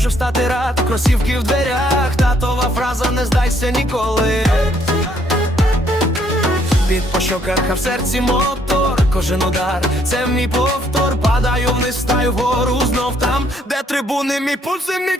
вже встати рад, кросівки в дверях. Татова фраза не здайся ніколи. Під по щоках, а в серці мотор, кожен удар, це мій повтор, падаю вниз, стаю вгору, знов там, де трибуни, мій пульс і мій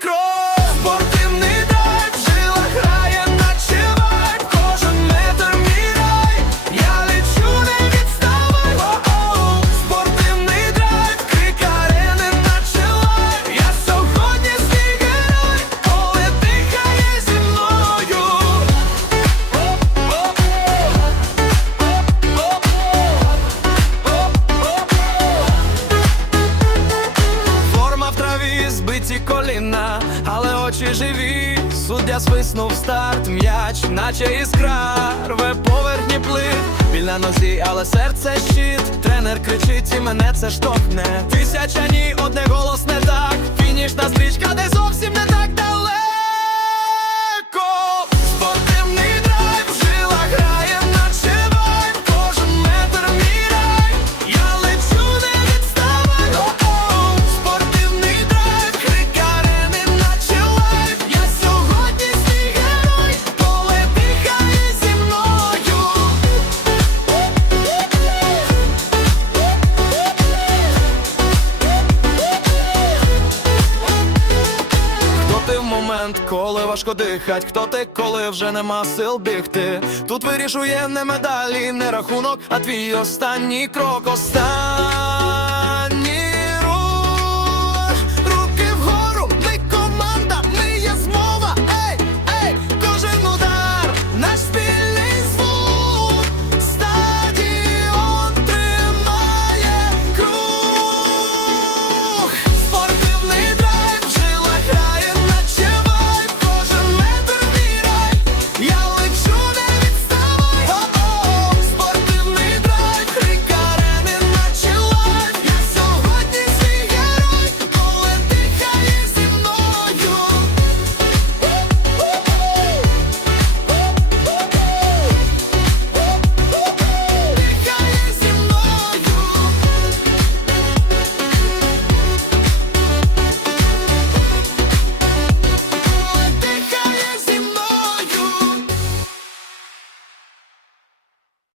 траві, коліна, але очі живі. Суддя свиснув старт, м'яч, наче іскра, рве поверхні плит, біль на нозі, але серце щит. Тренер кричить, і мене це штовхне. Тисяча ні, одне голос не так. Фінішна стрічка, де зовсім не так важко дихать? Хто ти, коли вже нема сил бігти? Тут вирішує не медалі, не рахунок, а твій останній крок. Останній